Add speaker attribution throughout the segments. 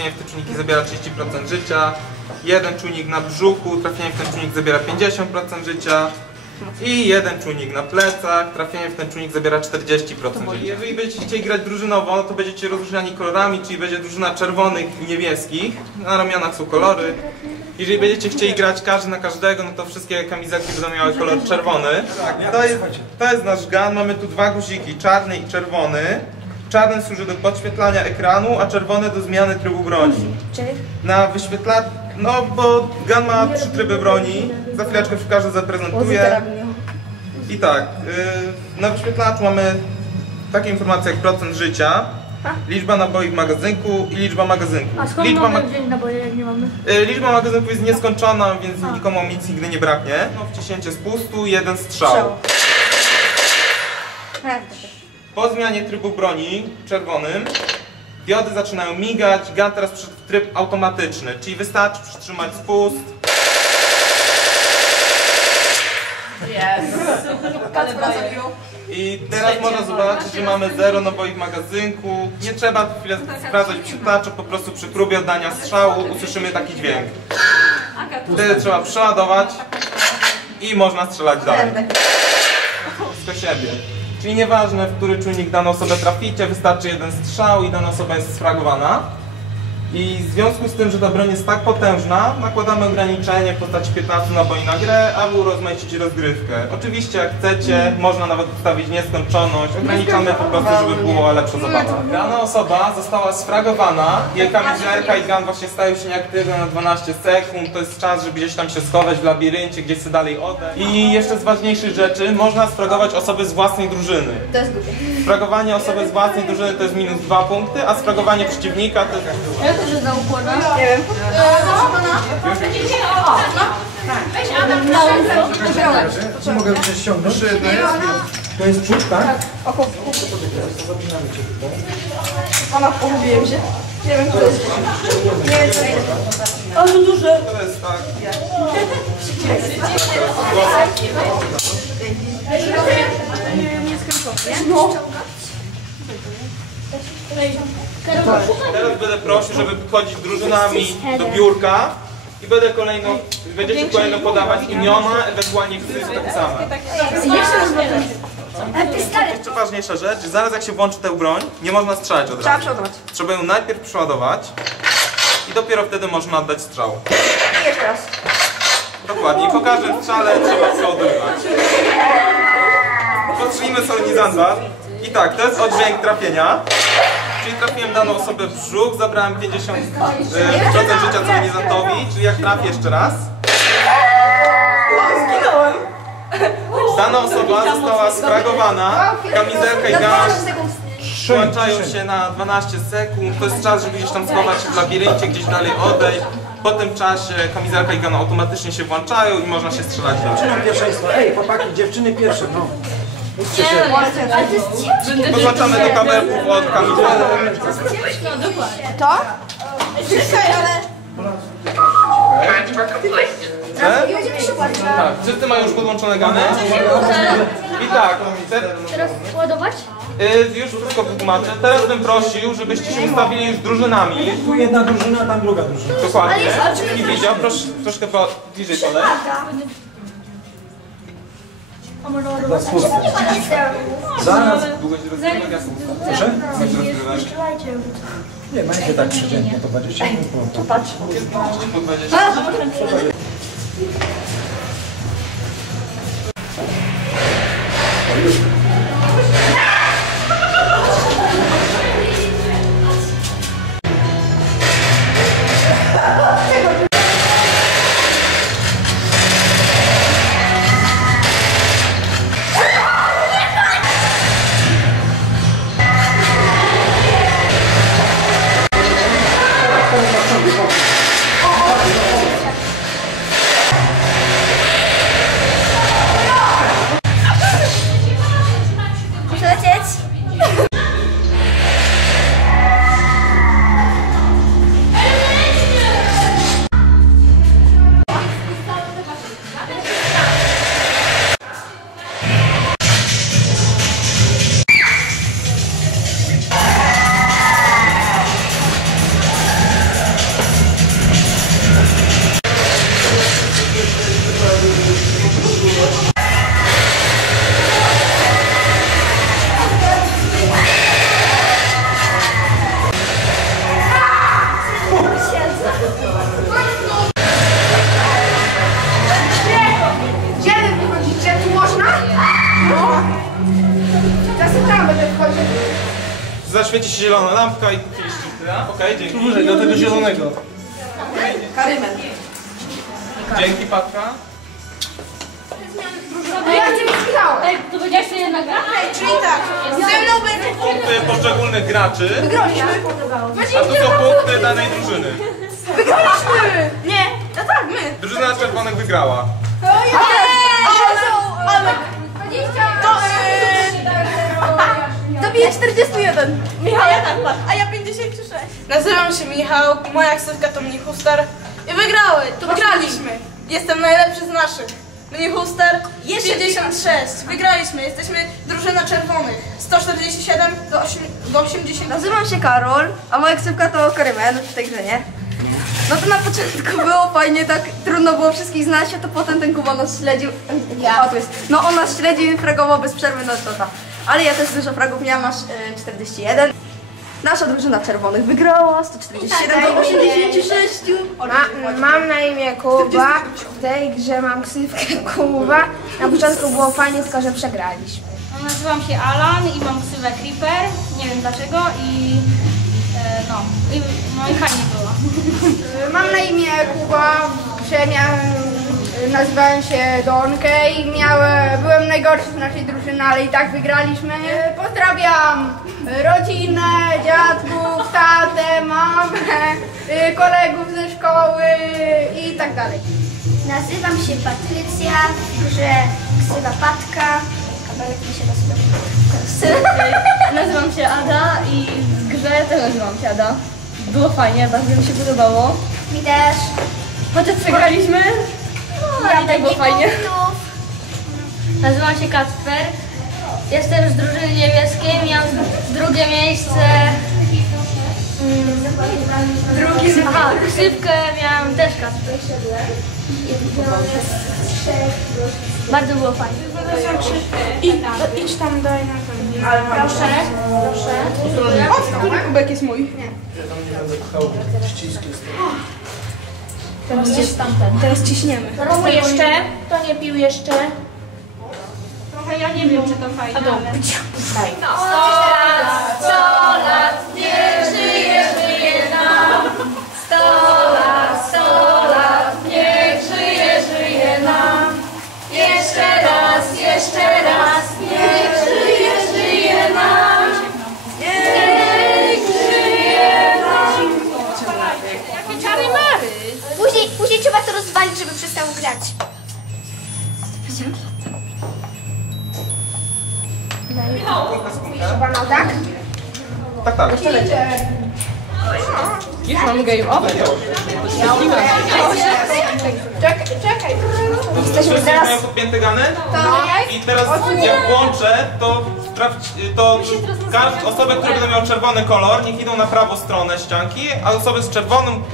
Speaker 1: trafienie w te czujniki zabiera 30% życia. Jeden czujnik na brzuchu, trafienie w ten czujnik zabiera 50% życia. I jeden czujnik na plecach, trafienie w ten czujnik zabiera 40% życia. Jeżeli będziecie chcieli grać drużynowo, no to będziecie rozróżniani kolorami, czyli będzie drużyna czerwonych i niebieskich. Na ramionach są kolory. Jeżeli będziecie chcieli grać każdy na każdego, no to wszystkie kamizelki będą miały kolor czerwony. Tak, to jest, to jest nasz gun. Mamy tu dwa guziki, czarny i czerwony. Czarny służy do podświetlania ekranu, a czerwony do zmiany trybu broni. Na wyświetlacz... No, bo gun ma trzy tryby broni. Za chwileczkę każdy zaprezentuję. I tak, yy, na wyświetlaczu mamy takie informacje jak procent życia, liczba naboi w magazynku i liczba magazynków.
Speaker 2: A skąd
Speaker 1: Liczba,
Speaker 2: mamy wziąć naboje, jak nie mamy?
Speaker 1: y, liczba magazynków jest nieskończona, więc nikomu nic nigdy nie braknie. No, wciśnięcie spustu, jeden strzał.
Speaker 2: Strzał.
Speaker 1: Po zmianie trybu broni czerwonym diody zaczynają migać, gun teraz przyszedł w tryb automatyczny, czyli wystarczy przytrzymać spust. I teraz można zobaczyć, że mamy zero naboi w magazynku. Nie trzeba chwilę sprawdzać przytacza, po prostu przy próbie oddania strzału usłyszymy taki dźwięk. Wtedy trzeba przeładować i można strzelać dalej. Blisko siebie. Czyli nieważne, w który czujnik daną osobę traficie, wystarczy jeden strzał i dana osoba jest sfragowana. I w związku z tym, że ta broń jest tak potężna, nakładamy ograniczenie w postaci 15 naboi na grę, aby urozmaicić rozgrywkę. Oczywiście jak chcecie, można nawet ustawić nieskończoność, ograniczamy po prostu, żeby była lepsza zabawa. Dana osoba została sfragowana, jej kamizelka i gun właśnie stają się nieaktywne na 12 sekund, to jest czas, żeby gdzieś tam się schować w labiryncie, gdzieś sobie dalej odejść. I jeszcze z ważniejszych rzeczy, można sfragować osoby z własnej drużyny.
Speaker 2: To jest głupie.
Speaker 1: Sfragowanie osoby z własnej drużyny to jest minus 2 punkty, a sfragowanie przeciwnika to jest
Speaker 2: To się da układa?
Speaker 3: Nie wiem.
Speaker 4: Co mogę cię ściągnąć? To jest przód, tak?
Speaker 3: Oko w kółko. Mama, pogubiłem się. Nie wiem, kto jest. Nie wiem, co jest. Ale duże.
Speaker 1: To jest tak.
Speaker 3: No.
Speaker 1: Teraz będę prosił, żeby podchodzić drużynami do biurka i będę kolejno, będziecie kolejno podawać imiona, ewentualnie ksywki tak samo. Jeszcze ważniejsza rzecz, zaraz jak się włączy tę broń, nie można strzelać od
Speaker 3: Trzeba
Speaker 1: razu.
Speaker 3: przeładować.
Speaker 1: Trzeba ją najpierw przeładować i dopiero wtedy można oddać strzał.
Speaker 3: I jeszcze raz.
Speaker 1: Dokładnie, po każdym strzale trzeba przeładowywać. Postrzelimy solenizanta. I tak, to jest oddźwięk trafienia. Czyli trafiłem daną osobę w brzuch, zabrałem 50% e, życia solenizantowi, czyli jak trafię jeszcze raz.
Speaker 3: Zginąłem.
Speaker 1: Dana osoba została sfragowana, kamizelka i gaz
Speaker 3: 12 sekund.
Speaker 1: włączają się na 12 sekund. To jest czas, żeby gdzieś tam schować się w labiryncie, gdzieś dalej odejść. Po tym czasie kamizelka i gun automatycznie się włączają i można się strzelać dalej.
Speaker 4: Dziewczynom pierwszeństwo. Ej, chłopaki, dziewczyny pierwsze, no. Uczcie się.
Speaker 2: Ale to jest ciężkie.
Speaker 1: Podłączamy do kabelków od kamizelek.
Speaker 3: To? Czekaj, ale...
Speaker 1: E?
Speaker 3: I będziemy się płacić.
Speaker 1: Tak, wszyscy mają już podłączone gany. I tak, te,
Speaker 2: Teraz ładować?
Speaker 1: y, już wszystko wytłumaczę. Teraz bym prosił, żebyście się ustawili już drużynami.
Speaker 4: Tu jedna drużyna, tam druga drużyna.
Speaker 1: Dokładnie. I widział, proszę troszkę bliżej podejść.
Speaker 2: Ładować?
Speaker 4: Zaraz.
Speaker 1: Długo się rozmawiać.
Speaker 4: Proszę?
Speaker 2: Strzelajcie.
Speaker 4: Nie, będzie tak przeciętnie, to 20 minut. po-
Speaker 3: Patrz.
Speaker 1: Po 20. zaświeci się zielona lampka i kupiliście. Okej, dzięki.
Speaker 4: Dłużej, do tego zielonego.
Speaker 3: Karymel.
Speaker 1: Dzięki, Patka.
Speaker 2: No ja chcę mieć. Ej, to będzie jeszcze jedna gra.
Speaker 3: Czyli tak, ze będzie
Speaker 1: Punkty poszczególnych graczy,
Speaker 3: Wygraliśmy.
Speaker 1: a tu są punkty danej drużyny.
Speaker 3: Wygraliśmy! Nie, no tak, my.
Speaker 1: Drużyna czerwonych wygrała.
Speaker 3: A teraz, ale, ale, 20 piję 41. Michał, tak a ja, a ja 56. Nazywam się Michał, moja ksywka to Mnichustar. I wygrały, to wygraliśmy. Jestem najlepszy z naszych. Mnichuster 56. Wygraliśmy, jesteśmy drużyna czerwonych. 147 do, 8, do 80.
Speaker 5: Nazywam się Karol, a moja ksywka to Karymen, także nie. No to na początku było fajnie, tak trudno było wszystkich znaleźć, a to potem ten Kuba nas śledził. Ja. No on nas śledził i fragował bez przerwy, no to ta. Ale ja też dużo fragów miałam, aż y, 41. Nasza drużyna czerwonych wygrała 147 do 86.
Speaker 6: Ma, mam na imię Kuba. W tej grze mam ksywkę Kuba. Na początku było fajnie, tylko że przegraliśmy.
Speaker 2: Nazywam się Alan i mam ksywę Creeper. Nie wiem dlaczego i... E, no, i, no i fajnie było.
Speaker 6: Mam na imię Kuba. Grze miałem, nazywałem się Donkę i miałem, byłem najgorszy w naszej drużynie, ale i tak wygraliśmy. Pozdrawiam rodzinę, dziadków, tatę, mamę, kolegów ze szkoły i tak dalej.
Speaker 2: Nazywam się Patrycja, że ksywa Patka. Kabelek mi się
Speaker 5: Nazywam się Ada i w grze też nazywam się Ada. Było fajnie, bardzo mi się podobało.
Speaker 2: Mi też.
Speaker 5: Chociaż przegraliśmy,
Speaker 2: No,
Speaker 5: i tak było fajnie.
Speaker 2: Nazywam się Kacper. Jestem z drużyny niebieskiej. Miałam drugie miejsce. Drugie Aha, ksywkę miałam też Kacper. Bardzo było fajnie.
Speaker 3: Idź tam do Proszę, proszę. O, który kubek jest mój?
Speaker 2: Teraz jest tamten.
Speaker 3: Teraz ciśniemy.
Speaker 2: Komu jeszcze? Kto nie pił jeszcze? Trochę ja nie wiem, czy to fajne. A dobra.
Speaker 7: Później,
Speaker 1: tak? Tak, tak.
Speaker 5: Już mam game over.
Speaker 1: Jesteśmy teraz... mają podpięty gany? I teraz jak włączę, to sprawdź, to każde, osoby, które będą miały czerwony kolor, niech idą na prawą stronę ścianki, a osoby z czerwonym,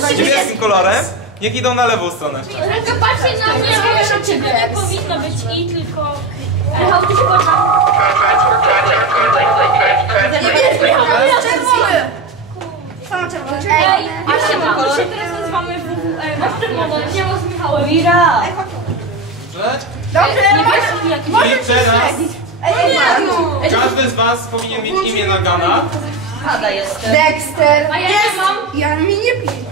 Speaker 1: z niebieskim kolorem, niech idą na lewą stronę ścianki.
Speaker 2: Tylko patrzcie na mnie, nie powinno być i tylko... Michał, ty się my się teraz nazywamy WWE. Masz czerwoną, nie ma z Michałem. Wira!
Speaker 3: Dobrze,
Speaker 2: jakiś.
Speaker 1: I teraz
Speaker 3: Ej, nie, no.
Speaker 1: każdy z was powinien mieć imię na gana.
Speaker 6: Dexter.
Speaker 2: A ja nie mam.
Speaker 6: Ja mi nie piję.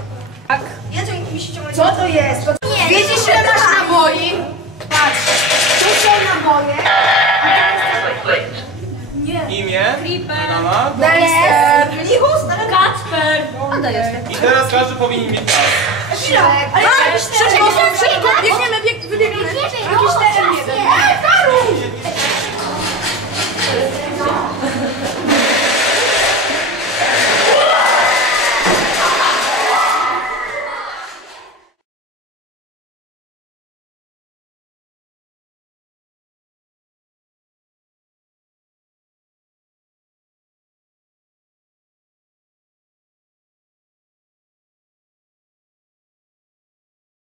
Speaker 3: Ja to mi się ciągle...
Speaker 6: Co to jest? To... Widzisz, ile masz naboi? Patrz. Tu są naboje.
Speaker 1: Imię na gana.
Speaker 6: Dexter.
Speaker 1: I teraz każdy powinien mieć czas.
Speaker 3: Ale ja szybko, szybko, biegniemy, bieg, wybiegniemy.
Speaker 7: Jakiś teren jeden.